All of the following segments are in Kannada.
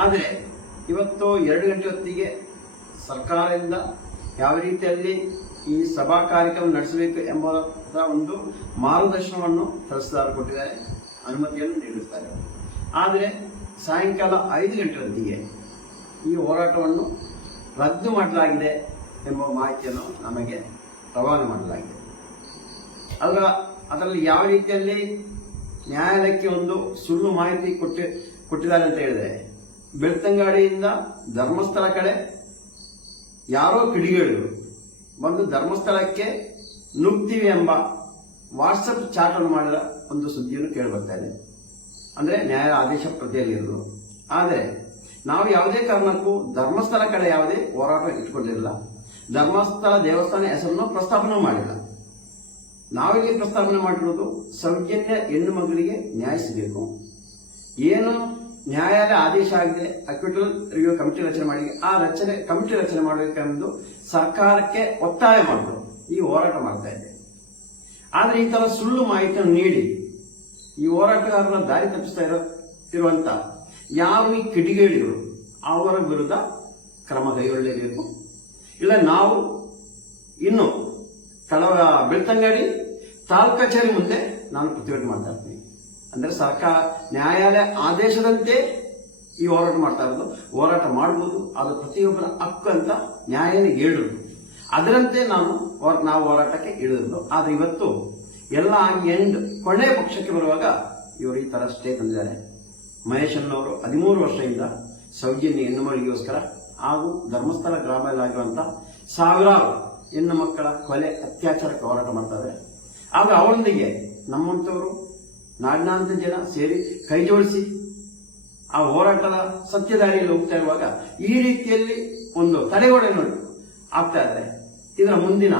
ಆದರೆ ಇವತ್ತು ಎರಡು ಗಂಟೆ ಹೊತ್ತಿಗೆ ಸರ್ಕಾರದಿಂದ ಯಾವ ರೀತಿಯಲ್ಲಿ ಈ ಸಭಾ ಕಾರ್ಯಕ್ರಮ ನಡೆಸಬೇಕು ಎಂಬುದರ ಒಂದು ಮಾರ್ಗದರ್ಶನವನ್ನು ತಹಸೀಲ್ದಾರ್ ಕೊಟ್ಟಿದ್ದಾರೆ, ಅನುಮತಿಯನ್ನು ನೀಡುತ್ತಾರೆ ಆದರೆ ಸಾಯಂಕಾಲ ಐದು ಗಂಟೆ ಹೊತ್ತಿಗೆ ಈ ಹೋರಾಟವನ್ನು ರದ್ದು ಮಾಡಲಾಗಿದೆ ಎಂಬ ಮಾಹಿತಿಯನ್ನು ನಮಗೆ ರವಾನೆ ಮಾಡಲಾಗಿದೆ. ಅದರ, ಅದರಲ್ಲಿ ಯಾವ ರೀತಿಯಲ್ಲಿ ನ್ಯಾಯಾಲಯಕ್ಕೆ ಒಂದು ಸುಳ್ಳು ಮಾಹಿತಿ ಕೊಟ್ಟಿ, ಕೊಟ್ಟಿದ್ದಾರೆ ಅಂತ ಹೇಳಿದ್ರೆ ಬೆಳ್ತಂಗಾಡಿಯಿಂದ ಧರ್ಮಸ್ಥಳ ಕಡೆ ಯಾರೋ ಕಿಡಿಗೇಡಿಗಳು ಬಂದು ಧರ್ಮಸ್ಥಳಕ್ಕೆ ನುಗ್ತೀವಿ ಎಂಬ ವಾಟ್ಸಪ್ ಚಾಟ್ ಅನ್ನು ಮಾಡಿದ ಒಂದು ಸುದ್ದಿಯನ್ನು ಕೇಳಿ ಬರ್ತಾ ಇದೆ. ಅಂದರೆ ನ್ಯಾಯ ಆದೇಶ ಪ್ರತಿಯಲ್ಲಿರೋದು ಆದರೆ ನಾವು ಯಾವುದೇ ಕಾರಣಕ್ಕೂ ಧರ್ಮಸ್ಥಳ ಕಡೆ ಯಾವುದೇ ಹೋರಾಟ ಇಟ್ಕೊಂಡಿರಲಿಲ್ಲ. ಧರ್ಮಸ್ಥಳ ದೇವಸ್ಥಾನ ಹೆಸರನ್ನು ಪ್ರಸ್ತಾಪನೆ ಮಾಡಿಲ್ಲ. ನಾವಿಲ್ಲಿ ಪ್ರಸ್ತಾಪನೆ ಮಾಡಿರೋದು ಸೌಜನ್ಯ ಹೆಣ್ಣು ಮಕ್ಕಳಿಗೆ ನ್ಯಾಯ ಸಿಗಬೇಕು ಏನು ನ್ಯಾಯಾಲಯ ಆದೇಶ ಆಗಿದೆ. ಅಕ್ವಿಟಲ್ ರಿವ್ಯೂ ಕಮಿಟಿ ರಚನೆ ಮಾಡಿ. ಆ ರಚನೆ ಕಮಿಟಿ ರಚನೆ ಮಾಡಬೇಕೆಂದು ಸರ್ಕಾರಕ್ಕೆ ಒತ್ತಾಯ ಮಾಡಿದ್ರು. ಈ ಹೋರಾಟ ಮಾಡ್ತಾ ಇದೆ ಆದರೆ ಈ ತರ ಸುಳ್ಳು ಮಾಹಿತಿಯನ್ನು ನೀಡಿ ಈ ಹೋರಾಟಗಾರರ ದಾರಿ ತಪ್ಪಿಸ್ತಾ ಇರೋ, ಇರುವಂತ ಯಾವ ಈ ಕಿಡಿಗೇಡಿಗಳು, ಅವರ ವಿರುದ್ಧ ಕ್ರಮ ಕೈಗೊಳ್ಳಲೇಬೇಕು. ಇಲ್ಲ ನಾವು ಇನ್ನು ಕಳವ ಬೆಳ್ತಂಗಡಿ, ತಾಲೂಕು ಕಚೇರಿ ಮುಂದೆ ನಾನು ಪ್ರತಿಭಟನೆ ಮಾಡ್ತಾ ಅಂದ್ರೆ ಸರ್ಕಾರ ನ್ಯಾಯಾಲಯ ಆದೇಶದಂತೆ ಈ ಹೋರಾಟ ಮಾಡ್ತಾ ಇರೋದು. ಹೋರಾಟ ಮಾಡ್ಬೋದು ಅದು ಪ್ರತಿಯೊಬ್ಬರ ಹಕ್ಕು ಅಂತ ನ್ಯಾಯಾಲಯ ಹೇಳಿದ್ರು ಅದರಂತೆ ನಾನು ನಾವು ಹೋರಾಟಕ್ಕೆ ಇಳಿದ್ರು ಆದರೆ ಇವತ್ತು ಎಲ್ಲ ಎಂಡ್ ಕೊನೆ ಪಕ್ಷಕ್ಕೆ ಬರುವಾಗ ಇವರು ಈ ತರ ಸ್ಟೇ ತಂದಿದ್ದಾರೆ. ಮಹೇಶ್ ಅಣ್ಣವರು ಹದಿಮೂರು ವರ್ಷದಿಂದ ಸೌಜನ್ಯ ಹೆಣ್ಣು ಮಳಿಗೋಸ್ಕರ ಹಾಗೂ ಧರ್ಮಸ್ಥಳ ಗ್ರಾಮದಲ್ಲಾಗಿರುವಂಥ ಸಾವಿರಾರು ಹೆಣ್ಣು ಮಕ್ಕಳ ಕೊಲೆ ಅತ್ಯಾಚಾರಕ್ಕೆ ಹೋರಾಟ ಮಾಡ್ತಾರೆ ಆದರೆ ಅವರೊಂದಿಗೆ ನಮ್ಮಂತವರು ನಾಡಿನಾಂತ ಜನ ಸೇರಿ ಕೈ ಜೋಡಿಸಿ ಆ ಹೋರಾಟದ ಸತ್ಯದಾರಿಯಲ್ಲಿ ಹೋಗ್ತಾ ಇರುವಾಗ ಈ ರೀತಿಯಲ್ಲಿ ಒಂದು ತಡೆಗೋಡೆಯನ್ನು ಆಗ್ತಾ ಇದ್ದಾರೆ ಇದರ ಮುಂದಿನ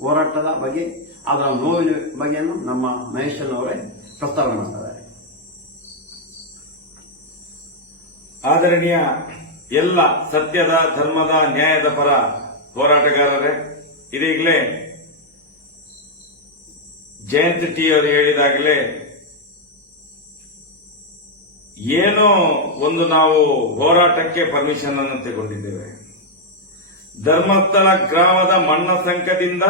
ಹೋರಾಟದ ಬಗ್ಗೆ, ಅದರ ನೋವಿನ ಬಗ್ಗೆಯನ್ನು ನಮ್ಮ ಮಹೇಶನವರೇ ಅವರೇ ಮಾಡ್ತಾರೆ ಆದರಣೀಯ ಎಲ್ಲ ಸತ್ಯದ, ಧರ್ಮದ, ನ್ಯಾಯದ ಪರ ಹೋರಾಟಗಾರರೇ, ಇದೀಗಲೇ ಜಯಂತ್ ಟಿ ಅವರು ಹೇಳಿದಾಗಲೇ ಏನೋ ಒಂದು ನಾವು ಹೋರಾಟಕ್ಕೆ ಪರ್ಮಿಷನ್ ಅನ್ನು ತಗೊಂಡಿದ್ದೇವೆ ಧರ್ಮಸ್ಥಳ ಗ್ರಾಮದ ಮಣ್ಣ ಸಂಕದಿಂದ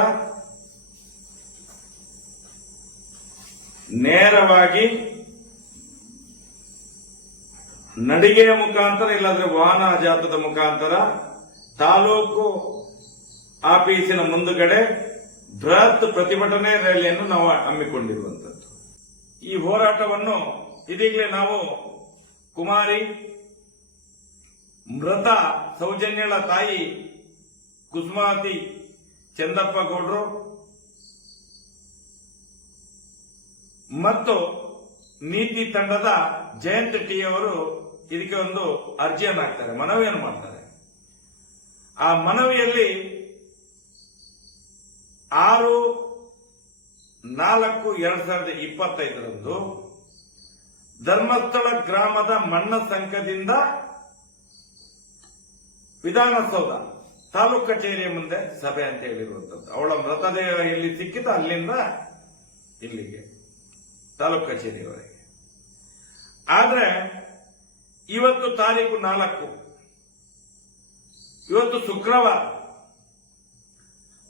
ನೇರವಾಗಿ ನಡಿಗೆಯ ಮುಖಾಂತರ ಇಲ್ಲಾಂದ್ರೆ ವಾಹನ ಜಾತದ ಮುಖಾಂತರ ತಾಲೂಕು ಆಫೀಸಿನ ಮುಂದುಗಡೆ ಬೃಹತ್ ಪ್ರತಿಭಟನೆ ರ್ಯಾಲಿಯನ್ನು ನಾವು ಹಮ್ಮಿಕೊಂಡಿರುವಂತದ್ದು. ಈ ಹೋರಾಟವನ್ನು ಇದೀಗಲೇ ನಾವು ಕುಮಾರಿ, ಮೃತ ಸೌಜನ್ಯಳ ತಾಯಿ ಕುಸುಮಾವತಿ ಚಂದಪ್ಪ ಗೌಡ್ರು ಮತ್ತು ನೀತಿ ತಂಡದ ಜಯಂತ್ ಟಿ ಅವರು ಇದಕ್ಕೆ ಒಂದು ಅರ್ಜಿಯನ್ನು ಹಾಕ್ತಾರೆ, ಮನವಿಯನ್ನು ಮಾಡ್ತಾರೆ. ಆ ಮನವಿಯಲ್ಲಿ ಆರು ನಾಲ್ಕು ಎರಡ್ ಸಾವಿರದ ಇಪ್ಪತ್ತೈದರಂದು ಧರ್ಮಸ್ಥಳ ಗ್ರಾಮದ ಮಣ್ಣ ಸಂಘದಿಂದ ವಿಧಾನಸೌಧ ತಾಲೂಕು ಕಚೇರಿಯ ಮುಂದೆ ಸಭೆ ಅಂತ ಹೇಳಿರುವಂತದ್ದು. ಅವಳ ಮೃತದೇಹ ಎಲ್ಲಿ ಸಿಕ್ಕಿತ ಅಲ್ಲಿಂದ ಇಲ್ಲಿಗೆ, ತಾಲೂಕು ಕಚೇರಿಯವರೆಗೆ ಆದ್ರೆ ಇವತ್ತು ತಾರೀಕು ನಾಲ್ಕು, ಇವತ್ತು ಶುಕ್ರವಾರ,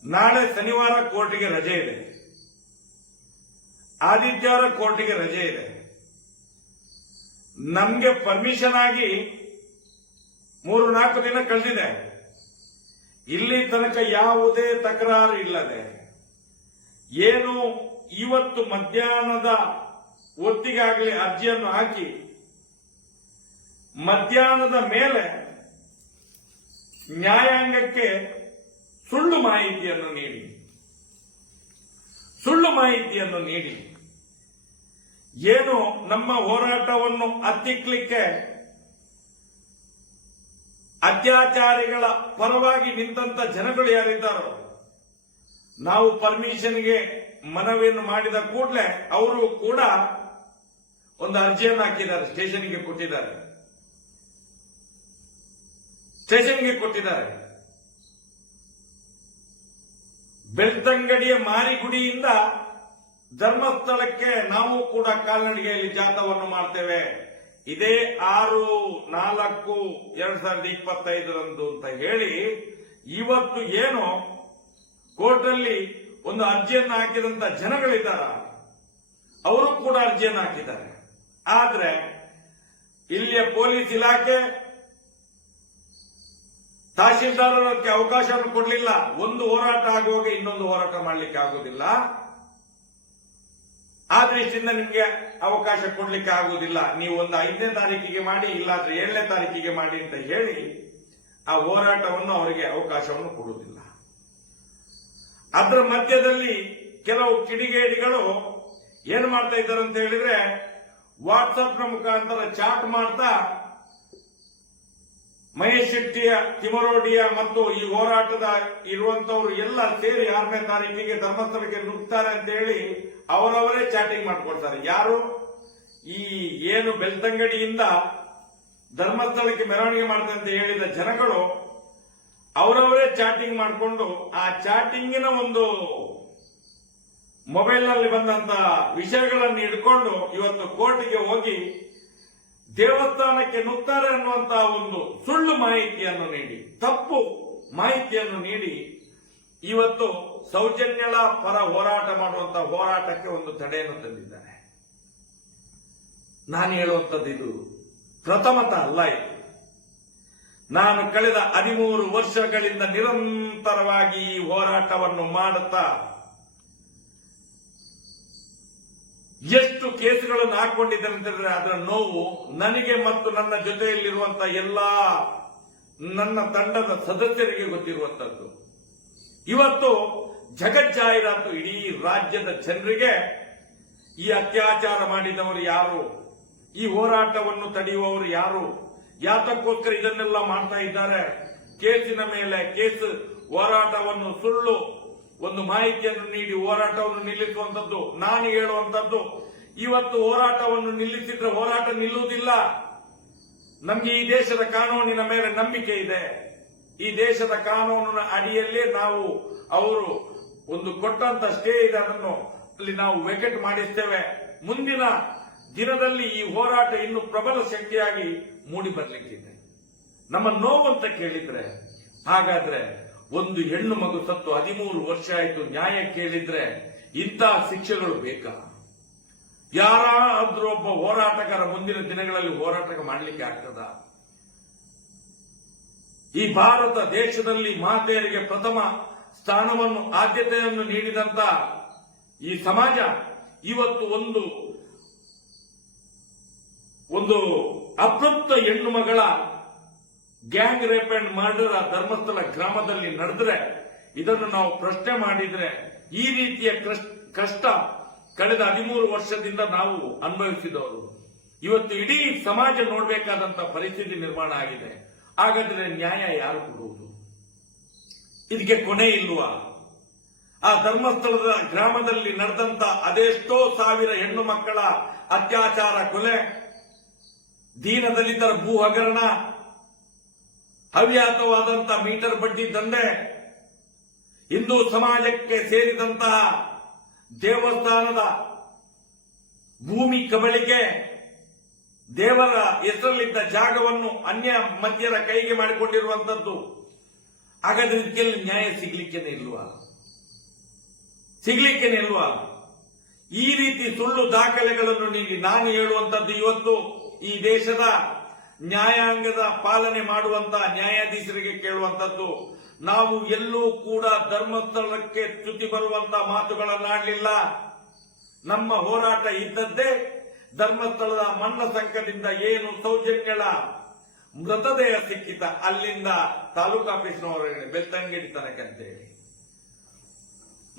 ನಾಳೆ ಶನಿವಾರ ಕೋರ್ಟಿಗೆ ರಜೆ ಇದೆ. ಆದಿತ್ಯವಾರ ಕೋರ್ಟಿಗೆ ರಜೆ ಇದೆ. ನಮ್ಗೆ ಪರ್ಮಿಷನ್ ಆಗಿ ಮೂರು ನಾಲ್ಕು ದಿನ ಕಳೆದಿದೆ. ಇಲ್ಲಿ ತನಕ ಯಾವುದೇ ತಕರಾರು ಇಲ್ಲದೆ ಏನು ಇವತ್ತು ಮಧ್ಯಾಹ್ನದ ಹೊತ್ತಿಗಾಗಲಿ ಅರ್ಜಿಯನ್ನು ಹಾಕಿ ಮಧ್ಯಾಹ್ನದ ಮೇಲೆ ನ್ಯಾಯಾಂಗಕ್ಕೆ ಸುಳ್ಳು ಮಾಹಿತಿಯನ್ನು ನೀಡಿ. ಸುಳ್ಳು ಮಾಹಿತಿಯನ್ನು ನೀಡಿ. ಏನು ನಮ್ಮ ಹೋರಾಟವನ್ನು ಹತ್ತಿಕ್ಲಿಕ್ಕೆ ಅತ್ಯಾಚಾರಿಗಳ ಪರವಾಗಿ ನಿಂತ ಜನಗಳು ಯಾರಿದ್ದಾರೋ, ನಾವು ಪರ್ಮಿಷನ್ಗೆ ಮನವಿಯನ್ನು ಮಾಡಿದ ಕೂಡಲೇ ಅವರು ಕೂಡ ಒಂದು ಅರ್ಜಿಯನ್ನು ಹಾಕಿದ್ದಾರೆ, ಸ್ಟೇಷನ್ಗೆ ಕೊಟ್ಟಿದ್ದಾರೆ. ಸ್ಟೇಷನ್ಗೆ ಕೊಟ್ಟಿದ್ದಾರೆ. ಬೆಳ್ತಂಗಡಿಯ ಮಾರಿಗುಡಿಯಿಂದ ಧರ್ಮಸ್ಥಳಕ್ಕೆ ನಾವು ಕೂಡ ಕಾಲ್ನಡಿಗೆಯಲ್ಲಿ ಜಾಥವನ್ನು ಮಾಡ್ತೇವೆ. ಇದೇ ಆರು, ನಾಲ್ಕು, ಎರಡ್ ಸಾವಿರದ ಇಪ್ಪತ್ತೈದರಂದು ಅಂತ ಹೇಳಿ ಇವತ್ತು ಏನು ಕೋರ್ಟಲ್ಲಿ ಒಂದು ಅರ್ಜಿಯನ್ನು ಹಾಕಿದಂತ ಜನಗಳಿದ್ದಾರ. ಅವರು ಕೂಡ ಅರ್ಜಿಯನ್ನು ಹಾಕಿದ್ದಾರೆ. ಆದ್ರೆ ಇಲ್ಲಿಯ ಪೊಲೀಸ್ ಇಲಾಖೆ ತಹಶೀಲ್ದಾರರಕ್ಕೆ ಅವಕಾಶವನ್ನು ಕೊಡಲಿಲ್ಲ. ಒಂದು ಹೋರಾಟ ಆಗುವಾಗ ಇನ್ನೊಂದು ಹೋರಾಟ ಮಾಡಲಿಕ್ಕೆ ಆಗುವುದಿಲ್ಲ. ಆ ದೃಷ್ಟಿಯಿಂದ ನಿಮಗೆ ಅವಕಾಶ ಕೊಡ್ಲಿಕ್ಕೆ ಆಗುವುದಿಲ್ಲ. ನೀವು ಒಂದು ಐದನೇ ತಾರೀಕಿಗೆ ಮಾಡಿ, ಇಲ್ಲಾದ್ರೆ ಏಳನೇ ತಾರೀಕಿಗೆ ಮಾಡಿ ಅಂತ ಹೇಳಿ ಆ ಹೋರಾಟವನ್ನು ಅವರಿಗೆ ಅವಕಾಶವನ್ನು ಕೊಡುವುದಿಲ್ಲ. ಅದರ ಮಧ್ಯದಲ್ಲಿ ಕೆಲವು ಕಿಡಿಗೇಡಿಗಳು ಏನ್ ಮಾಡ್ತಾ ಇದ್ದಾರೆ ಅಂತ ಹೇಳಿದ್ರೆ ವಾಟ್ಸಪ್ನ ಮುಖಾಂತರ ಚಾಟ್ ಮಾಡ್ತಾ ಮಹೇಶ್ ಶೆಟ್ಟಿಯ ತಿಮರೋಡಿಯ ಮತ್ತು ಈ ಹೋರಾಟದ ಇರುವಂತವರು ಎಲ್ಲ ಸೇರಿ ಆರನೇ ತಾರೀಕಿಗೆ ಧರ್ಮಸ್ಥಳಕ್ಕೆ ನುಗ್ತಾರೆ ಅಂತ ಹೇಳಿ ಅವರವರೇ ಚಾಟಿಂಗ್ ಮಾಡ್ಕೊಳ್ತಾರೆ ಯಾರು? ಈ ಏನು ಬೆಳ್ತಂಗಡಿಯಿಂದ ಧರ್ಮಸ್ಥಳಕ್ಕೆ ಮೆರವಣಿಗೆ ಅಂತ ಹೇಳಿದ ಜನಗಳು ಅವರವರೇ ಚಾಟಿಂಗ್ ಮಾಡಿಕೊಂಡು ಆ ಚಾಟಿಂಗಿನ ಒಂದು ಮೊಬೈಲ್ನಲ್ಲಿ ಬಂದಂತ ವಿಷಯಗಳನ್ನು ಇಟ್ಕೊಂಡು ಇವತ್ತು ಕೋರ್ಟಿಗೆ ಹೋಗಿ ದೇವಸ್ಥಾನಕ್ಕೆ ನುಗ್ತಾರೆ ಅನ್ನುವಂತಹ ಒಂದು ಸುಳ್ಳು ಮಾಹಿತಿಯನ್ನು ನೀಡಿ, ತಪ್ಪು ಮಾಹಿತಿಯನ್ನು ನೀಡಿ, ಇವತ್ತು ಸೌಜನ್ಯಳ ಪರ ಹೋರಾಟ ಮಾಡುವಂತಹ ಹೋರಾಟಕ್ಕೆ ಒಂದು ತಡೆಯನ್ನು ತಂದಿದ್ದಾರೆ. ನಾನು ಹೇಳುವಂಥದ್ದು ಇದು ಪ್ರಥಮತ ಅಲ್ಲ ಇದು. ನಾನು ಕಳೆದ ಹದಿಮೂರು ವರ್ಷಗಳಿಂದ ನಿರಂತರವಾಗಿ ಈ ಹೋರಾಟವನ್ನು ಮಾಡುತ್ತಾ ಎಷ್ಟು ಕೇಸುಗಳನ್ನು ಹಾಕೊಂಡಿದ್ದೇನೆ ಅಂತ ಹೇಳಿದ್ರೆ ಅದರ ನೋವು ನನಗೆ ಮತ್ತು ನನ್ನ ಜೊತೆಯಲ್ಲಿರುವಂತಹ ಎಲ್ಲಾ ನನ್ನ ತಂಡದ ಸದಸ್ಯರಿಗೆ ಗೊತ್ತಿರುವಂತದ್ದು. ಇವತ್ತು ಜಗಜ್ಜಾಹೀರಾತು ಇಡೀ ರಾಜ್ಯದ ಜನರಿಗೆ ಈ ಅತ್ಯಾಚಾರ ಮಾಡಿದವರು ಯಾರು? ಈ ಹೋರಾಟವನ್ನು ತಡೆಯುವವರು ಯಾರು? ಯಾತಕ್ಕೋಸ್ಕರ ಇದನ್ನೆಲ್ಲ ಮಾಡ್ತಾ ಇದ್ದಾರೆ? ಕೇಸಿನ ಮೇಲೆ ಕೇಸ್ ಹೋರಾಟವನ್ನು ಸುಳ್ಳು ಒಂದು ಮಾಹಿತಿಯನ್ನು ನೀಡಿ, ಹೋರಾಟವನ್ನು ನಿಲ್ಲಿಸುವಂತದ್ದು ನಾನು ಹೇಳುವಂತದ್ದು ಇವತ್ತು ಹೋರಾಟವನ್ನು ನಿಲ್ಲಿಸಿದ್ರೆ ಹೋರಾಟ ನಿಲ್ಲುವುದಿಲ್ಲ. ನಮಗೆ ಈ ದೇಶದ ಕಾನೂನಿನ ಮೇಲೆ ನಂಬಿಕೆ ಇದೆ. ಈ ದೇಶದ ಕಾನೂನಿನ ಅಡಿಯಲ್ಲೇ ನಾವು, ಅವರು ಒಂದು ಕೊಟ್ಟಂತ ಸ್ಟೇ ಇದೆ, ಅದನ್ನು ಅಲ್ಲಿ ನಾವು ವೆಕೆಟ್ ಮಾಡಿಸ್ತೇವೆ. ಮುಂದಿನ ದಿನದಲ್ಲಿ ಈ ಹೋರಾಟ ಇನ್ನು ಪ್ರಬಲ ಶಕ್ತಿಯಾಗಿ ಮೂಡಿ ಬರಲಿಕ್ಕಿದೆ. ನಮ್ಮ ನೋವು ಅಂತ ಕೇಳಿದ್ರೆ, ಹಾಗಾದ್ರೆ ಒಂದು ಹೆಣ್ಣು ಮಗು ಸತ್ತು ಹದಿಮೂರು ವರ್ಷ ಆಯಿತು ನ್ಯಾಯ ಕೇಳಿದ್ರೆ ಇಂತಹ ಶಿಕ್ಷೆಗಳು ಬೇಕಾ? ಯಾರಾದ್ರೂ ಒಬ್ಬ ಹೋರಾಟಗಾರ ಮುಂದಿನ ದಿನಗಳಲ್ಲಿ ಹೋರಾಟ ಮಾಡಲಿಕ್ಕೆ ಆಗ್ತದ? ಈ ಭಾರತ ದೇಶದಲ್ಲಿ ಮಾತೆಯರಿಗೆ ಪ್ರಥಮ ಸ್ಥಾನವನ್ನು, ಆದ್ಯತೆಯನ್ನು ನೀಡಿದಂತ ಈ ಸಮಾಜ ಇವತ್ತು ಒಂದು ಒಂದು ಅಪೃಪ್ತ ಹೆಣ್ಣು ಮಗಳ ಗ್ಯಾಂಗ್ ರೇಪ್ ಅಂಡ್ ಮರ್ಡರ್ ಆ ಧರ್ಮಸ್ಥಳ ಗ್ರಾಮದಲ್ಲಿ ನಡೆದ್ರೆ ಇದನ್ನು ನಾವು ಪ್ರಶ್ನೆ ಮಾಡಿದ್ರೆ ಈ ರೀತಿಯ ಕೃಷ್- ಕಷ್ಟ ಕಳೆದ ಹದಿಮೂರು ವರ್ಷದಿಂದ ನಾವು ಅನುಭವಿಸಿದವರು. ಇವತ್ತು ಇಡೀ ಸಮಾಜ ನೋಡಬೇಕಾದಂತ ಪರಿಸ್ಥಿತಿ ನಿರ್ಮಾಣ ಆಗಿದೆ. ಹಾಗಾದ್ರೆ ನ್ಯಾಯ ಯಾರು ಕೊಡುವುದು? ಇದಕ್ಕೆ ಕೊನೆ ಇಲ್ವಾ? ಆ ಧರ್ಮಸ್ಥಳದ ಗ್ರಾಮದಲ್ಲಿ ನಡೆದಂತ ಅದೆಷ್ಟೋ ಸಾವಿರ ಹೆಣ್ಣು ಮಕ್ಕಳ ಅತ್ಯಾಚಾರ ಕೊಲೆ, ದೀನದಲಿತರ ಭೂ ಹಗರಣ ಹವ್ಯಾತವಾದಂತಹ ಮೀಟರ್ ಬಡ್ಡಿ ದಂಧೆ ಹಿಂದೂ ಸಮಾಜಕ್ಕೆ ಸೇರಿದಂತಹ ದೇವಸ್ಥಾನದ ಭೂಮಿ ಕಬಳಿಕೆ ದೇವರ ಹೆಸರಲ್ಲಿದ್ದ ಜಾಗವನ್ನು ಅನ್ಯ ಮಧ್ಯರ ಕೈಗೆ ಮಾಡಿಕೊಂಡಿರುವಂತದ್ದು ಹಾಗಾದ್ರೆ ಇದಕ್ಕೆಲ್ಲ ನ್ಯಾಯ ಸಿಗ್ಲಿಕ್ಕೇನೆ ಇಲ್ವಾ? ಸಿಗ್ಲಿಕ್ಕೇನೆ ಇಲ್ವಾ? ಈ ರೀತಿ ಸುಳ್ಳು ದಾಖಲೆಗಳನ್ನು ನೀಡಿ ನಾನು ಹೇಳುವಂತದ್ದು ಇವತ್ತು ಈ ದೇಶದ ನ್ಯಾಯಾಂಗದ ಪಾಲನೆ ಮಾಡುವಂತಹ ನ್ಯಾಯಾಧೀಶರಿಗೆ ಕೇಳುವಂತದ್ದು ನಾವು ಎಲ್ಲೂ ಕೂಡ ಧರ್ಮಸ್ಥಳಕ್ಕೆ ಚ್ಯುತಿ ಬರುವಂತಹ ಮಾತುಗಳನ್ನಾಡಲಿಲ್ಲ. ನಮ್ಮ ಹೋರಾಟ ಇದ್ದದ್ದೇ ಧರ್ಮಸ್ಥಳದ ಮಣ್ಣ ಸಂಕದಿಂದ ಏನು ಸೌಜನ್ಯಗಳ ಮೃತದೇಹ ಸಿಕ್ಕಿತ. ಅಲ್ಲಿಂದ ತಾಲೂಕು ಆಫೀಸ್ನವರೆಗೆ ಬೆಳ್ತಂಗಡಿ ತನಕ ಅಂತೇಳಿ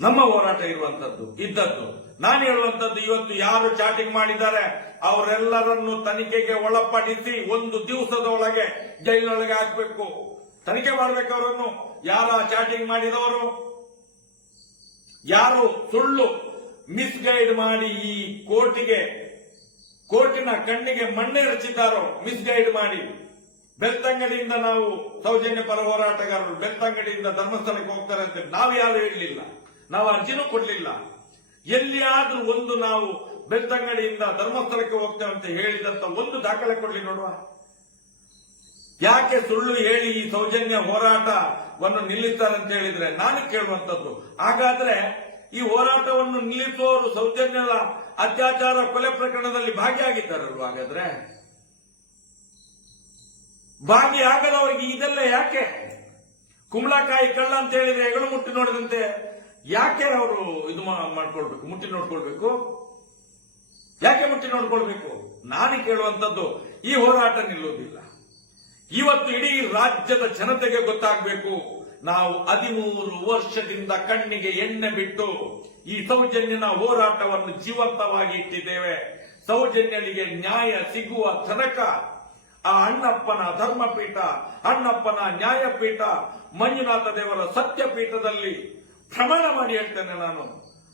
ನಮ್ಮ ಹೋರಾಟ ಇರುವಂತದ್ದು ಇದ್ದದ್ದು. ನಾನು ಹೇಳುವಂತದ್ದು ಇವತ್ತು ಯಾರು ಚಾಟಿಂಗ್ ಮಾಡಿದ್ದಾರೆ, ಅವರೆಲ್ಲರನ್ನು ತನಿಖೆಗೆ ಒಳಪಡಿಸಿ ಒಂದು ದಿವಸದ ಒಳಗೆ ಜೈಲಿನೊಳಗೆ ಹಾಕಬೇಕು. ತನಿಖೆ ಮಾಡಬೇಕು ಅವರನ್ನು. ಯಾರ ಚಾಟಿಂಗ್ ಮಾಡಿದವರು? ಯಾರು ಸುಳ್ಳು ಮಿಸ್ಗೈಡ್ ಮಾಡಿ ಈ ಕೋರ್ಟಿಗೆ, ಕೋರ್ಟಿನ ಕಣ್ಣಿಗೆ ಮಣ್ಣೆ ರಚಿದ್ದಾರೋ ಮಿಸ್ಗೈಡ್ ಮಾಡಿ. ಬೆಳ್ತಂಗಡಿಯಿಂದ ನಾವು ಸೌಜನ್ಯ ಪರ ಹೋರಾಟಗಾರರು, ಬೆಳ್ತಂಗಡಿಯಿಂದ ಧರ್ಮಸ್ಥಳಕ್ಕೆ ಹೋಗ್ತಾರೆ ಅಂತ ನಾವು ಯಾರು ಹೇಳಲಿಲ್ಲ. ನಾವು ಅರ್ಜಿನೂ ಕೊಡಲಿಲ್ಲ. ಎಲ್ಲಿಯಾದ್ರೂ ಒಂದು ನಾವು ಬೆಳ್ತಂಗಡಿಯಿಂದ ಧರ್ಮಸ್ಥಳಕ್ಕೆ ಹೋಗ್ತೇವೆ ಅಂತ ಹೇಳಿದಂತ ಒಂದು ದಾಖಲೆ ಕೊಡ್ಲಿ ನೋಡುವ. ಯಾಕೆ ಸುಳ್ಳು ಹೇಳಿ ಈ ಸೌಜನ್ಯ ಹೋರಾಟವನ್ನು ನಿಲ್ಲಿಸ್ತಾರೆ ಅಂತ ಹೇಳಿದ್ರೆ ನಾನು ಕೇಳುವಂತದ್ದು ಹಾಗಾದ್ರೆ ಈ ಹೋರಾಟವನ್ನು ನಿಲ್ಲಿಸುವವರು ಸೌಜನ್ಯದ ಅತ್ಯಾಚಾರ ಕೊಲೆ ಪ್ರಕರಣದಲ್ಲಿ ಭಾಗಿಯಾಗಿದ್ದಾರಲ್ವ ಹಾಗಾದ್ರೆ? ಭಾಗಿಯಾಗದವರಿಗೆ ಇದೆಲ್ಲ ಯಾಕೆ? ಕುಂಬಳಕಾಯಿ ಕಳ್ಳ ಅಂತ ಹೇಳಿದ್ರೆ ಹೆಗಲು ಮುಟ್ಟಿ ನೋಡಿದಂತೆ. ಯಾಕೆ ಅವರು ಇದು ಮಾಡ್ಕೊಳ್ಬೇಕು? ಮುಟ್ಟಿ ನೋಡ್ಕೊಳ್ಬೇಕು? ಯಾಕೆ ಮುಟ್ಟಿ ನೋಡ್ಕೊಳ್ಬೇಕು? ನಾನು ಕೇಳುವಂತದ್ದು ಈ ಹೋರಾಟ ನಿಲ್ಲುವುದಿಲ್ಲ. ಇವತ್ತು ಇಡೀ ರಾಜ್ಯದ ಜನತೆಗೆ ಗೊತ್ತಾಗಬೇಕು, ನಾವು ಹದಿಮೂರು ವರ್ಷದಿಂದ ಕಣ್ಣಿಗೆ ಎಣ್ಣೆ ಬಿಟ್ಟು ಈ ಸೌಜನ್ಯನ ಹೋರಾಟವನ್ನು ಜೀವಂತವಾಗಿ ಇಟ್ಟಿದ್ದೇವೆ. ಸೌಜನ್ಯನಿಗೆ ನ್ಯಾಯ ಸಿಗುವ ತನಕ ಆ ಅಣ್ಣಪ್ಪನ ಧರ್ಮಪೀಠ, ಅಣ್ಣಪ್ಪನ ನ್ಯಾಯಪೀಠ, ಮಂಜುನಾಥ ದೇವರ ಸತ್ಯಪೀಠದಲ್ಲಿ ಪ್ರಮಾಣ ಮಾಡಿ ಹೇಳ್ತೇನೆ ನಾನು.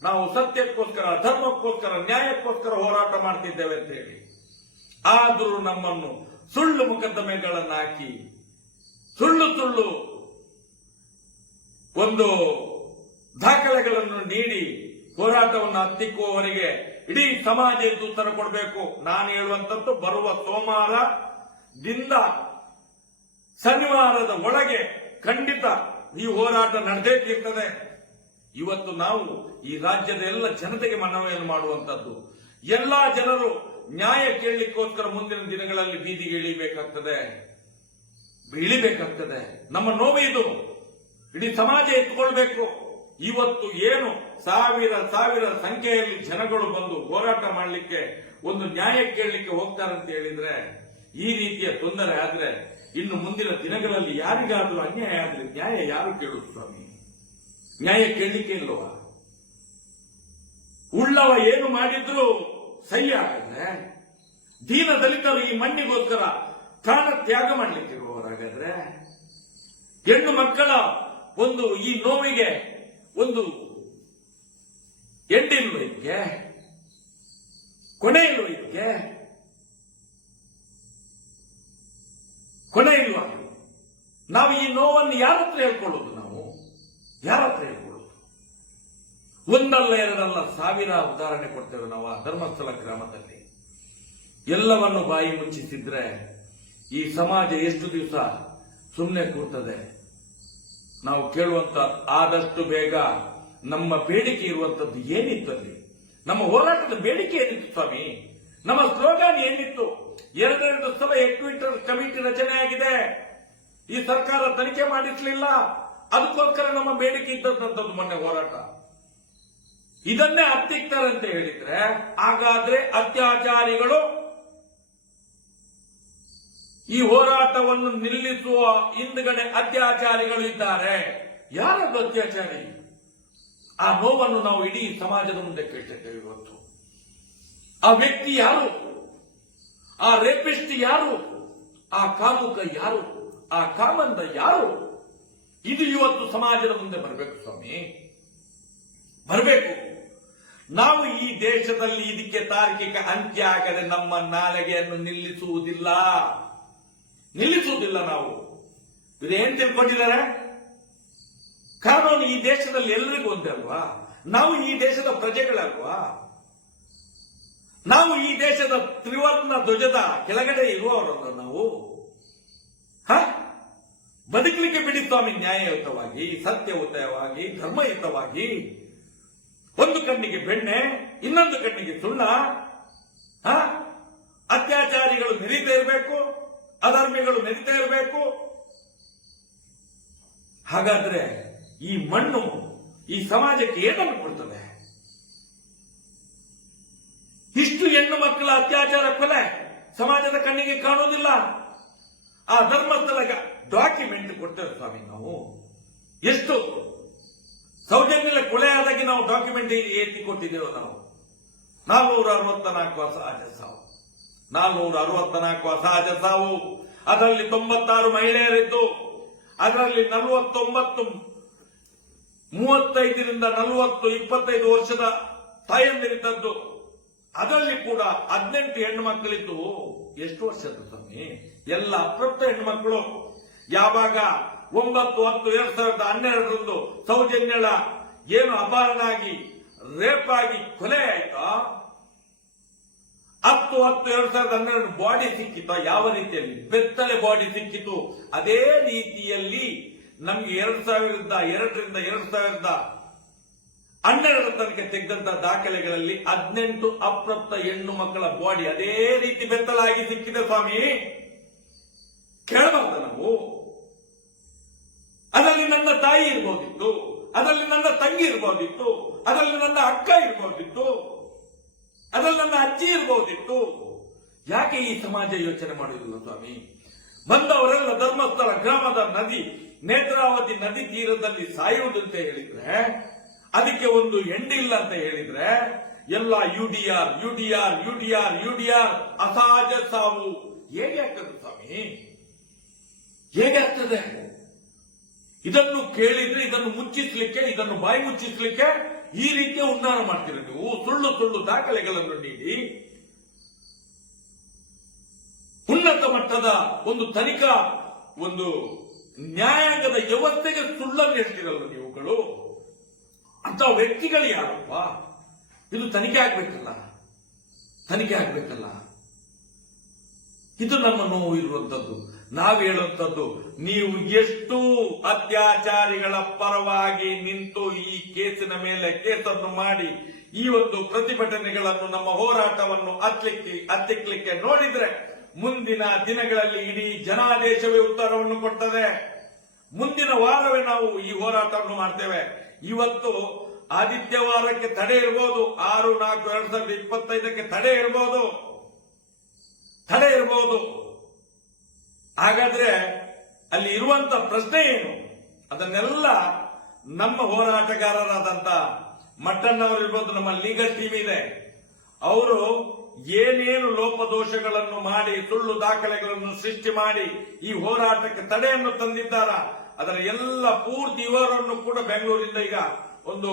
ನಾವು ಸತ್ಯಕ್ಕೋಸ್ಕರ, ಧರ್ಮಕ್ಕೋಸ್ಕರ, ನ್ಯಾಯಕ್ಕೋಸ್ಕರ ಹೋರಾಟ ಮಾಡ್ತಿದ್ದೇವೆ ಅಂತ ಹೇಳಿ. ಆದರೂ ನಮ್ಮನ್ನು ಸುಳ್ಳು ಮುಕದ್ದಮೆಗಳನ್ನು ಹಾಕಿ, ಸುಳ್ಳು ಸುಳ್ಳು ಒಂದು ದಾಖಲೆಗಳನ್ನು ನೀಡಿ ಹೋರಾಟವನ್ನು ಹತ್ತಿಕ್ಕುವವರಿಗೆ ಇಡೀ ಸಮಾಜ ಉತ್ತರ ಕೊಡಬೇಕು. ನಾನು ಹೇಳುವಂತದ್ದು, ಬರುವ ಸೋಮವಾರದಿಂದ ಶನಿವಾರದ ಒಳಗೆ ಖಂಡಿತ ಈ ಹೋರಾಟ ನಡೆದೇ ತೀರ್ತದೆ ಇವತ್ತು ನಾವು ಈ ರಾಜ್ಯದ ಎಲ್ಲ ಜನತೆಗೆ ಮನವಿಯನ್ನು ಮಾಡುವಂತದ್ದು ಎಲ್ಲಾ ಜನರು ನ್ಯಾಯ ಕೇಳಲಿಕ್ಕೋಸ್ಕರ ಮುಂದಿನ ದಿನಗಳಲ್ಲಿ ಬೀದಿಗೆ ಇಳಿಬೇಕಾಗ್ತದೆ. ಇಳಿಬೇಕಾಗ್ತದೆ. ನಮ್ಮ ನೋವು ಇದು. ಇಡೀ ಸಮಾಜ ಎತ್ಕೊಳ್ಬೇಕು. ಇವತ್ತು ಏನು ಸಾವಿರ ಸಾವಿರ ಸಂಖ್ಯೆಯಲ್ಲಿ ಜನಗಳು ಬಂದು ಹೋರಾಟ ಮಾಡಲಿಕ್ಕೆ, ಒಂದು ನ್ಯಾಯ ಕೇಳಲಿಕ್ಕೆ ಹೋಗ್ತಾರೆ ಅಂತ ಹೇಳಿದ್ರೆ, ಈ ರೀತಿಯ ತೊಂದರೆ ಆದ್ರೆ ಇನ್ನು ಮುಂದಿನ ದಿನಗಳಲ್ಲಿ ಯಾರಿಗಾದ್ರೂ ಅನ್ಯಾಯ ಆದ್ರೆ ನ್ಯಾಯ ಯಾರು ಕೇಳುದು ಸ್ವಾಮಿ? ನ್ಯಾಯ ಕೇಳಲಿಕ್ಕೆ ಇಲ್ವ? ಉಳ್ಳವ ಏನು ಮಾಡಿದ್ರು ಸಹಿ ಹಾಗಾದ್ರೆ ದೀನ ದಲಿತರು ಈ ಮಣ್ಣಿಗೋಸ್ಕರ ಪ್ರಾಣ ತ್ಯಾಗ ಮಾಡ್ಲಿಕ್ಕಿರುವವರಾಗಾದ್ರೆ, ಹೆಣ್ಣು ಮಕ್ಕಳ ಒಂದು ಈ ನೋವಿಗೆ ಒಂದು ಎಂಡಿಲ್ವ ಇದಕ್ಕೆ ಕೊನೆ ಇಲ್ವ ಇದಕ್ಕೆ ಕೊನೆ ಇಲ್ವಾ? ನಾವು ಈ ನೋವನ್ನು ಯಾರತ್ರ ಹೇಳ್ಕೊಳ್ಳೋದು ನಾವು? ಯಾರ ಹತ್ರ ಹೇಳ್ಕೊಳ್ಳೋದು ಒಂದಲ್ಲ ಎರಡಲ್ಲ ಸಾವಿರ ಉದಾಹರಣೆ ಕೊಡ್ತೇವೆ ನಾವು ಆ ಧರ್ಮಸ್ಥಳ ಗ್ರಾಮದಲ್ಲಿ. ಎಲ್ಲವನ್ನು ಬಾಯಿ ಮುಚ್ಚಿಸಿದ್ರೆ ಈ ಸಮಾಜ ಎಷ್ಟು ದಿವಸ ಸುಮ್ಮನೆ ಕೂರ್ತದೆ? ನಾವು ಕೇಳುವಂತ ಆದಷ್ಟು ಬೇಗ ನಮ್ಮ ಬೇಡಿಕೆ ಇರುವಂತದ್ದು ಏನಿತ್ತಲ್ಲಿ ನಮ್ಮ ಹೋರಾಟದ ಬೇಡಿಕೆ ಏನಿತ್ತು ಸ್ವಾಮಿ? ನಮ್ಮ ಸ್ಲೋಗಾನ್ ಏನಿತ್ತು? ಎರಡೆರಡು ಸಲ ಎಕ್ವಿಟರ್ ಕಮಿಟಿ ರಚನೆ ಆಗಿದೆ. ಈ ಸರ್ಕಾರ ತನಿಖೆ ಮಾಡಿಸ್ಲಿಲ್ಲ. ಅದಕ್ಕೋಸ್ಕರ ನಮ್ಮ ಬೇಡಿಕೆ ಇದ್ದಂತದ್ದು ಮೊನ್ನೆ ಹೋರಾಟ. ಇದನ್ನೇ ಹತ್ತಿಕ್ತಾರೆ ಅಂತ ಹೇಳಿದ್ರೆ, ಹಾಗಾದ್ರೆ ಅತ್ಯಾಚಾರಿಗಳು ಈ ಹೋರಾಟವನ್ನು ನಿಲ್ಲಿಸುವ ಹಿಂದ್ಗಡೆ ಅತ್ಯಾಚಾರಿಗಳು ಇದ್ದಾರೆ. ಯಾರದು ಅತ್ಯಾಚಾರಿ? ಆ ನೋವನ್ನು ನಾವು ಇಡೀ ಸಮಾಜದ ಮುಂದೆ ಕೇಳ್ತೇವೆ ಇವತ್ತು. ಆ ವ್ಯಕ್ತಿ ಯಾರು? ಆ ರೇಪಿಸ್ಟ್ ಯಾರು? ಆ ಕಾಮುಕ ಯಾರು? ಆ ಕಾಮಂದ ಯಾರು? ಇದು ಇವತ್ತು ಸಮಾಜದ ಮುಂದೆ ಬರಬೇಕು ಸ್ವಾಮಿ. ಬರಬೇಕು. ನಾವು ಈ ದೇಶದಲ್ಲಿ ಇದಕ್ಕೆ ತಾರ್ಕಿಕ ಅಂತ್ಯ ಆಗದೆ ನಮ್ಮ ನಾಲಿಗೆಯನ್ನು ನಿಲ್ಲಿಸುವುದಿಲ್ಲ. ನಿಲ್ಲಿಸುವುದಿಲ್ಲ ನಾವು. ಇದು ಏನ್ ತಿಳ್ಕೊಂಡಿದ್ದಾರೆ? ಕಾನೂನು ಈ ದೇಶದಲ್ಲಿ ಎಲ್ರಿಗೂ ಒಂದೇ ಅಲ್ವಾ? ನಾವು ಈ ದೇಶದ ಪ್ರಜೆಗಳಲ್ವಾ? ನಾವು ಈ ದೇಶದ ತ್ರಿವರ್ಣ ಧ್ವಜದ ಕೆಳಗಡೆ ಇರುವವರಲ್ಲ ನಾವು? ಹ? ಬದುಕಲಿಕ್ಕೆ ಬಿಡಿ ಸ್ವಾಮಿ, ನ್ಯಾಯಯುತವಾಗಿ, ಸತ್ಯಯುತವಾಗಿ, ಧರ್ಮಯುತವಾಗಿ. ಒಂದು ಕಣ್ಣಿಗೆ ಬೆಣ್ಣೆ, ಇನ್ನೊಂದು ಕಣ್ಣಿಗೆ ಸುಣ್ಣ? ಅತ್ಯಾಚಾರಿಗಳು ನೆರೀತಾ ಇರಬೇಕು, ಅಧರ್ಮಿಗಳು ನೆರೀತಾ ಇರಬೇಕು. ಹಾಗಾದ್ರೆ ಈ ಮಣ್ಣು ಈ ಸಮಾಜಕ್ಕೆ ಏನನ್ನು ಕೊಡ್ತದೆ? ಇಷ್ಟು ಹೆಣ್ಣು ಮಕ್ಕಳ ಅತ್ಯಾಚಾರ ಕೊಲೆ ಸಮಾಜದ ಕಣ್ಣಿಗೆ ಕಾಣುವುದಿಲ್ಲ. ಆ ಧರ್ಮಸ್ಥಳಗ ಡಾಕ್ಯುಮೆಂಟ್ ಕೊಡ್ತೇವೆ ಸ್ವಾಮಿ ನಾವು. ಎಷ್ಟು ಸೌಜನ್ಯ ಕೊಲೆ ಆದಾಗಿ ನಾವು ಡಾಕ್ಯುಮೆಂಟ್ ಎತ್ತಿ ಕೊಟ್ಟಿದ್ದೇವೆ ನಾವು. ನಾಲ್ನೂರ ಅರವತ್ತ ನಾಲ್ಕು ಅಸಹಜ ಸಾವು. ನಾಲ್ನೂರ ಅರವತ್ತ ನಾಲ್ಕು ಅಸಹಜ ಸಾವು. ಅದರಲ್ಲಿ ತೊಂಬತ್ತಾರು ಮಹಿಳೆಯರಿದ್ದು, ಅದರಲ್ಲಿ ನಲವತ್ತೊಂಬತ್ತು ಮೂವತ್ತೈದರಿಂದ ನಲವತ್ತು ಇಪ್ಪತ್ತೈದು ವರ್ಷದ ತಾಯಂದಿರಿದ್ದದ್ದು. ಅದರಲ್ಲಿ ಕೂಡ ಹದಿನೆಂಟು ಹೆಣ್ಣು ಮಕ್ಕಳಿದ್ದು ಎಷ್ಟು ವರ್ಷದ ಸ್ವಾಮಿ? ಎಲ್ಲ ಅಪ್ರಪ್ತ ಹೆಣ್ಣು ಮಕ್ಕಳು ಯಾವಾಗ ಒಂಬತ್ತು, ಹತ್ತು, ಎರಡ್ ಸಾವಿರದ ಹನ್ನೆರಡರಂದು ಸೌಜನ್ಯಳ ಏನು ಅಪಹರಣ ಆಗಿ ರೇಪ್ ಆಗಿ ಕೊಲೆ ಆಯ್ತಾ, ಹತ್ತು ಹತ್ತು, ಎರಡ್ ಸಾವಿರದ ಹನ್ನೆರಡು ಬಾಡಿ ಸಿಕ್ಕಿತ್ತು, ಯಾವ ರೀತಿಯಲ್ಲಿ? ಬೆತ್ತಲೆ ಬಾಡಿ ಸಿಕ್ಕಿತು ಅದೇ ರೀತಿಯಲ್ಲಿ ನಮ್ಗೆ ಎರಡ್ ಸಾವಿರದ ಎರಡರಿಂದ ಎರಡ್ ಸಾವಿರದ ಹನ್ನೆರಡರ ತನಕ ತೆಗೆದಂತ ದಾಖಲೆಗಳಲ್ಲಿ ಹದಿನೆಂಟು ಅಪ್ರಪ್ತ ಹೆಣ್ಣು ಮಕ್ಕಳ ಬಾಡಿ ಅದೇ ರೀತಿ ಬೆತ್ತಲಾಗಿ ಸಿಕ್ಕಿದೆ ಸ್ವಾಮಿ. ಕೇಳಬಾರ್ದ ನಾವು. ಅದರಲ್ಲಿ ನನ್ನ ತಾಯಿ ಇರ್ಬೋದಿತ್ತು. ಅದರಲ್ಲಿ ನನ್ನ ತಂಗಿ ಇರ್ಬೋದಿತ್ತು. ಅದರಲ್ಲಿ ನನ್ನ ಅಕ್ಕ ಇರ್ಬೋದಿತ್ತು. ಅದರಲ್ಲಿ ನನ್ನ ಅಜ್ಜಿ ಇರ್ಬೋದಿತ್ತು. ಯಾಕೆ ಈ ಸಮಾಜ ಯೋಚನೆ ಮಾಡುವುದಿಲ್ಲ ಸ್ವಾಮಿ? ಬಂದವರೆಲ್ಲ ಧರ್ಮಸ್ಥಳ, ಗ್ರಾಮದ ನದಿ, ನೇತ್ರಾವತಿ ನದಿ ತೀರದಲ್ಲಿ ಸಾಯುವುದಂತ ಹೇಳಿದ್ರೆ, ಅದಕ್ಕೆ ಒಂದು ಎಂಡಿಲ್ಲ ಅಂತ ಹೇಳಿದ್ರೆ, ಎಲ್ಲ ಯುಡಿಆರ್ ಯುಡಿಆರ್ ಯುಡಿಆರ್ ಯುಡಿಆರ್ ಅಸಹಜ ಸಾವು. ಹೇಗೆ ಆಗ್ತದೆ ಸ್ವಾಮಿ? ಹೇಗೆ ಆಗ್ತದೆ ಇದನ್ನು ಕೇಳಿದ್ರೆ, ಇದನ್ನು ಮುಚ್ಚಿಸ್ಲಿಕ್ಕೆ ಇದನ್ನು ಬಾಯಿ ಮುಚ್ಚಿಸ್ಲಿಕ್ಕೆ ಈ ರೀತಿಯ ಉನ್ನಾರ ಮಾಡ್ತೀರ ನೀವು ಸುಳ್ಳು ಸುಳ್ಳು ದಾಖಲೆಗಳನ್ನು ನೀಡಿ. ಉನ್ನತ ಮಟ್ಟದ ಒಂದು ತನಿಖಾ, ಒಂದು ನ್ಯಾಯಾಂಗದ ವ್ಯವಸ್ಥೆಗೆ ಸುಳ್ಳನ್ನು ಹೇಳ್ತೀರಲ್ಲ ನೀವುಗಳು? ಅಂತ ವ್ಯಕ್ತಿಗಳು ಯಾರಪ್ಪ? ಇದು ತನಿಖೆ ಆಗ್ಬೇಕಲ್ಲ? ತನಿಖೆ ಆಗ್ಬೇಕಲ್ಲ? ಇದು ನಮ್ಮ ನೋವು ಇರುವಂತದ್ದು ನಾವು ಹೇಳುವಂಥದ್ದು, ನೀವು ಎಷ್ಟು ಅತ್ಯಾಚಾರಿಗಳ ಪರವಾಗಿ ನಿಂತು ಈ ಕೇಸಿನ ಮೇಲೆ ಕೇಸನ್ನು ಮಾಡಿ ಈ ಒಂದು ಪ್ರತಿಭಟನೆಗಳನ್ನು ನಮ್ಮ ಹೋರಾಟವನ್ನು ಹತ್ಲಿಕ್ಕೆ ಹತ್ತಿಕ್ಲಿಕ್ಕೆ ನೋಡಿದ್ರೆ ಮುಂದಿನ ದಿನಗಳಲ್ಲಿ ಇಡೀ ಜನಾದೇಶವೇ ಉತ್ತರವನ್ನು ಕೊಡ್ತದೆ. ಮುಂದಿನ ವಾರವೇ ನಾವು ಈ ಹೋರಾಟವನ್ನು ಮಾಡ್ತೇವೆ. ಇವತ್ತು ಆದಿತ್ಯವಾರಕ್ಕೆ ತಡೆ ಇರಬಹುದು ಆರು ನಾಲ್ಕು ಎರಡ್ ಸಾವಿರದ ಇಪ್ಪತ್ತೈದಕ್ಕೆ ತಡೆ ಇರಬಹುದು ತಡೆ ಇರಬಹುದು ಹಾಗಾದ್ರೆ ಅಲ್ಲಿ ಇರುವಂತ ಪ್ರಶ್ನೆ ಏನು? ಅದನ್ನೆಲ್ಲ ನಮ್ಮ ಹೋರಾಟಗಾರರಾದಂತ ಮಟ್ಟಣ್ಣವರು ಇರ್ಬೋದು, ನಮ್ಮ ಲೀಗಲ್ ಟೀಮ್ ಇದೆ. ಅವರು ಏನೇನು ಲೋಪದೋಷಗಳನ್ನು ಮಾಡಿ, ಸುಳ್ಳು ದಾಖಲೆಗಳನ್ನು ಸೃಷ್ಟಿ ಮಾಡಿ ಈ ಹೋರಾಟಕ್ಕೆ ತಡೆಯನ್ನು ತಂದಿದ್ದಾರ? ಅದರ ಎಲ್ಲ ಪೂರ್ತಿ ವಿವರವನ್ನು ಕೂಡ ಬೆಂಗಳೂರಿಂದ ಈಗ ಒಂದು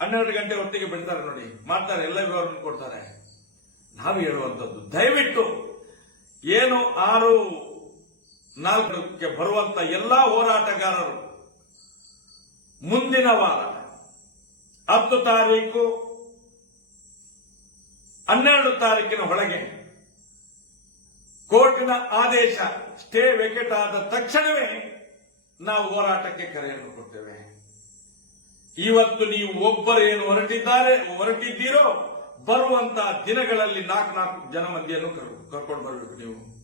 ಹನ್ನೆರಡು ಗಂಟೆ ಹೊತ್ತಿಗೆ ಬಿಡ್ತಾರೆ ನೋಡಿ. ಮಾಡ್ತಾರೆ, ಎಲ್ಲ ವಿವರವನ್ನು ಕೊಡ್ತಾರೆ. ನಾವು ಹೇಳುವಂತದ್ದು ದಯವಿಟ್ಟು ಏನು ಆರು ನಾಲ್ಕಕ್ಕೆ ಬರುವಂತ ಎಲ್ಲಾ ಹೋರಾಟಗಾರರು ಮುಂದಿನ ವಾರ ಹತ್ತು ತಾರೀಕು ಹನ್ನೆರಡು ತಾರೀಕಿನ ಒಳಗೆ ಕೋರ್ಟಿನ ಆದೇಶ ಸ್ಟೇ ವೆಕೆಟ್ ಆದ ತಕ್ಷಣವೇ ನಾವು ಹೋರಾಟಕ್ಕೆ ಕರೆಯನ್ನು ಕೊಡ್ತೇವೆ. ಇವತ್ತು ನೀವು ಒಬ್ಬರು ಒಬ್ಬರೇನು ಹೊರಟಿದ್ದಾರೆ, ಹೊರಟಿದ್ದೀರೋ ಬರುವಂತಹ ದಿನಗಳಲ್ಲಿ ನಾಲ್ಕು ನಾಲ್ಕು ಜನ ಮಂದಿಯನ್ನು ಕರ್- ಕರ್ಕೊಂಡು ಬರಬೇಕು ನೀವು.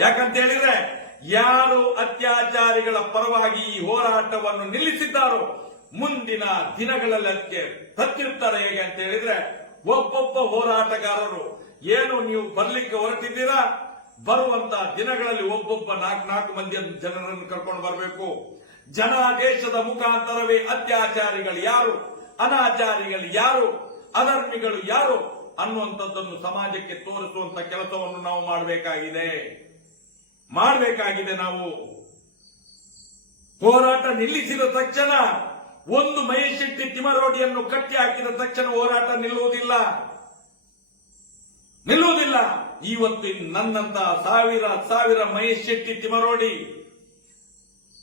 ಯಾಕಂತ ಹೇಳಿದ್ರೆ ಯಾರು ಅತ್ಯಾಚಾರಿಗಳ ಪರವಾಗಿ ಈ ಹೋರಾಟವನ್ನು ನಿಲ್ಲಿಸಿದ್ದಾರೋ ಮುಂದಿನ ದಿನಗಳಲ್ಲಿ ಅದಕ್ಕೆ ಪ್ರತ್ಯುತ್ತರ ಹೇಗೆ ಅಂತ ಹೇಳಿದ್ರೆ ಒಬ್ಬೊಬ್ಬ ಹೋರಾಟಗಾರರು, ಏನು ನೀವು ಬರ್ಲಿಕ್ಕೆ ಹೊರಟಿದ್ದೀರಾ? ಬರುವಂತ ದಿನಗಳಲ್ಲಿ ಒಬ್ಬೊಬ್ಬ ನಾಲ್ಕು ನಾಲ್ಕು ಮಂದಿ ಜನರನ್ನು ಕರ್ಕೊಂಡು ಬರಬೇಕು. ಜನಾದೇಶದ ಮುಖಾಂತರವೇ ಅತ್ಯಾಚಾರಿಗಳು ಯಾರು? ಅನಾಚಾರಿಗಳು ಯಾರು? ಅಧರ್ಮಿಗಳು ಯಾರು? ಅನ್ನುವಂಥದ್ದನ್ನು ಸಮಾಜಕ್ಕೆ ತೋರಿಸುವಂತ ಕೆಲಸವನ್ನು ನಾವು ಮಾಡಬೇಕಾಗಿದೆ. ಮಾಡಬೇಕಾಗಿದೆ ನಾವು. ಹೋರಾಟ ನಿಲ್ಲಿಸಿದ ತಕ್ಷಣ ಒಂದು ಮಹೇಶ್ ಶೆಟ್ಟಿ ತಿಮರೋಡಿಯನ್ನು ಕಟ್ಟಿ ಹಾಕಿದ ತಕ್ಷಣ ಹೋರಾಟ ನಿಲ್ಲುವುದಿಲ್ಲ. ನಿಲ್ಲುವುದಿಲ್ಲ. ಇವತ್ತು ನನ್ನಂತ ಸಾವಿರ ಸಾವಿರ ಮಹೇಶ್ ಶೆಟ್ಟಿ ತಿಮರೋಡಿ,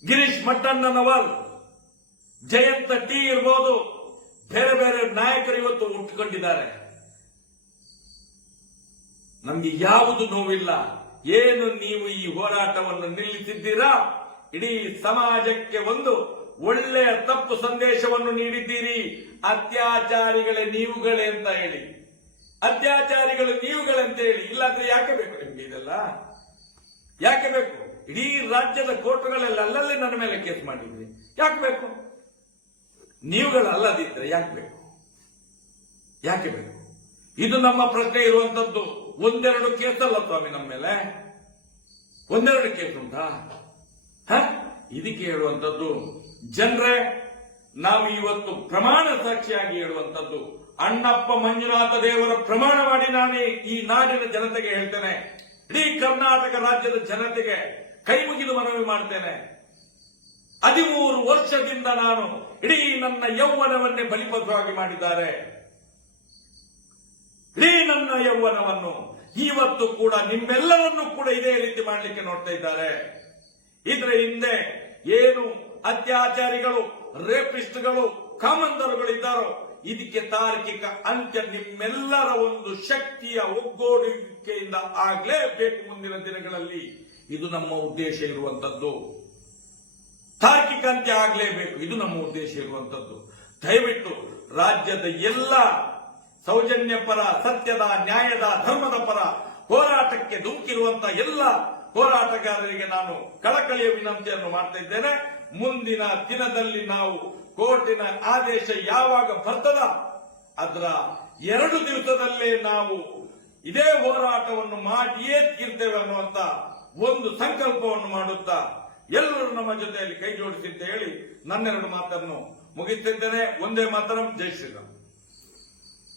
ಗಿರೀಶ್ ಮಟ್ಟಣ್ಣನವರ್, ಜಯಂತ ಟಿ ಇರ್ಬೋದು, ಬೇರೆ ಬೇರೆ ನಾಯಕರು ಇವತ್ತು ಹುಟ್ಟುಕೊಂಡಿದ್ದಾರೆ. ನಮಗೆ ಯಾವುದು ನೋವಿಲ್ಲ. ಏನು ನೀವು ಈ ಹೋರಾಟವನ್ನು ನಿಲ್ಲಿಸಿದ್ದೀರಾ? ಇಡೀ ಸಮಾಜಕ್ಕೆ ಒಂದು ಒಳ್ಳೆಯ ತಪ್ಪು ಸಂದೇಶವನ್ನು ನೀಡಿದ್ದೀರಿ. ಅತ್ಯಾಚಾರಿಗಳೇ ನೀವುಗಳೇ ಅಂತ ಹೇಳಿ. ಅತ್ಯಾಚಾರಿಗಳು ನೀವುಗಳಂತ ಹೇಳಿ. ಇಲ್ಲಾಂದ್ರೆ ಯಾಕೆ ಬೇಕು ನಿಮ್ಗೆ ಇದೆಲ್ಲ? ಯಾಕೆ ಬೇಕು? ಇಡೀ ರಾಜ್ಯದ ಕೋರ್ಟ್ಗಳೆಲ್ಲ ಅಲ್ಲಲ್ಲಿ ನನ್ನ ಮೇಲೆ ಕೇಸ್ ಮಾಡಿದ್ರಿ. ಯಾಕೆ ಬೇಕು? ನೀವುಗಳು ಅಲ್ಲದಿದ್ರೆ ಯಾಕೆ ಬೇಕು? ಯಾಕೆ ಬೇಕು? ಇದು ನಮ್ಮ ಪ್ರಶ್ನೆ ಇರುವಂತದ್ದು. ಒಂದೆರಡು ಕೇಸ್ ಅಲ್ಲ ಸ್ವಾಮಿ ನಮ್ಮ ಮೇಲೆ. ಒಂದೆರಡು ಕೇಸ್ ಉಂಟಾ? ಇದಕ್ಕೆ ಹೇಳುವಂತದ್ದು ಜನರೇ, ನಾವು ಇವತ್ತು ಪ್ರಮಾಣ ಸಾಕ್ಷಿಯಾಗಿ ಹೇಳುವಂತದ್ದು ಅಣ್ಣಪ್ಪ ಮಂಜುನಾಥ ದೇವರ ಪ್ರಮಾಣ ಮಾಡಿ ನಾನೇ ಈ ನಾಡಿನ ಜನತೆಗೆ ಹೇಳ್ತೇನೆ. ಇಡೀ ಕರ್ನಾಟಕ ರಾಜ್ಯದ ಜನತೆಗೆ ಕೈ ಮುಗಿದು ಮನವಿ ಮಾಡ್ತೇನೆ. ಹದಿಮೂರು ವರ್ಷದಿಂದ ನಾನು ಇಡೀ ನನ್ನ ಯೌವನವನ್ನೇ ಬಲಿಪತ್ರವಾಗಿ ಮಾಡಿದ್ದಾರೆ. ಇಡೀ ನನ್ನ ಯೌವನವನ್ನು ಇವತ್ತು ಕೂಡ ನಿಮ್ಮೆಲ್ಲರನ್ನು ಕೂಡ ಇದೇ ರೀತಿ ಮಾಡಲಿಕ್ಕೆ ನೋಡ್ತಾ ಇದ್ದಾರೆ. ಇದರ ಹಿಂದೆ ಏನು ಅತ್ಯಾಚಾರಿಗಳು, ರೇಪಿಸ್ಟ್ಗಳು ಕಾಮಂದರುಗಳು ಇದ್ದಾರೋ ಇದಕ್ಕೆ ತಾರ್ಕಿಕ ಅಂತ್ಯ ನಿಮ್ಮೆಲ್ಲರ ಒಂದು ಶಕ್ತಿಯ ಒಗ್ಗೂಡಿಕೆಯಿಂದ ಆಗ್ಲೇಬೇಕು ಮುಂದಿನ ದಿನಗಳಲ್ಲಿ. ಇದು ನಮ್ಮ ಉದ್ದೇಶ ಇರುವಂತದ್ದು. ತಾರ್ಕಿಕ ಅಂತ್ಯ ಆಗ್ಲೇಬೇಕು. ಇದು ನಮ್ಮ ಉದ್ದೇಶ ಇರುವಂತದ್ದು. ದಯವಿಟ್ಟು ರಾಜ್ಯದ ಎಲ್ಲ ಸೌಜನ್ಯ ಪರ ಸತ್ಯದ, ನ್ಯಾಯದ, ಧರ್ಮದ ಪರ ಹೋರಾಟಕ್ಕೆ ಧುಮುಕಿರುವಂತಹ ಎಲ್ಲ ಹೋರಾಟಗಾರರಿಗೆ ನಾನು ಕಳಕಳಿಯ ವಿನಂತಿಯನ್ನು ಮಾಡ್ತಾ ಇದ್ದೇನೆ. ಮುಂದಿನ ದಿನದಲ್ಲಿ ನಾವು ಕೋರ್ಟಿನ ಆದೇಶ ಯಾವಾಗ ಬರ್ತದ ಅದರ ಎರಡು ದಿವಸದಲ್ಲೇ ನಾವು ಇದೇ ಹೋರಾಟವನ್ನು ಮಾಡಿಯೇ ತೀರ್ತೇವೆ ಅನ್ನುವಂತ ಒಂದು ಸಂಕಲ್ಪವನ್ನು ಮಾಡುತ್ತಾ ಎಲ್ಲರೂ ನಮ್ಮ ಜೊತೆಯಲ್ಲಿ ಕೈ ಜೋಡಿಸಿ ಅಂತ ಹೇಳಿ ನನ್ನೆರಡು ಮಾತನ್ನು ಮುಗಿಸಿದ್ದೇನೆ ಒಂದೇ ಮಾತರಂ, ಜೈ ಶ್ರೀರಾಮ್.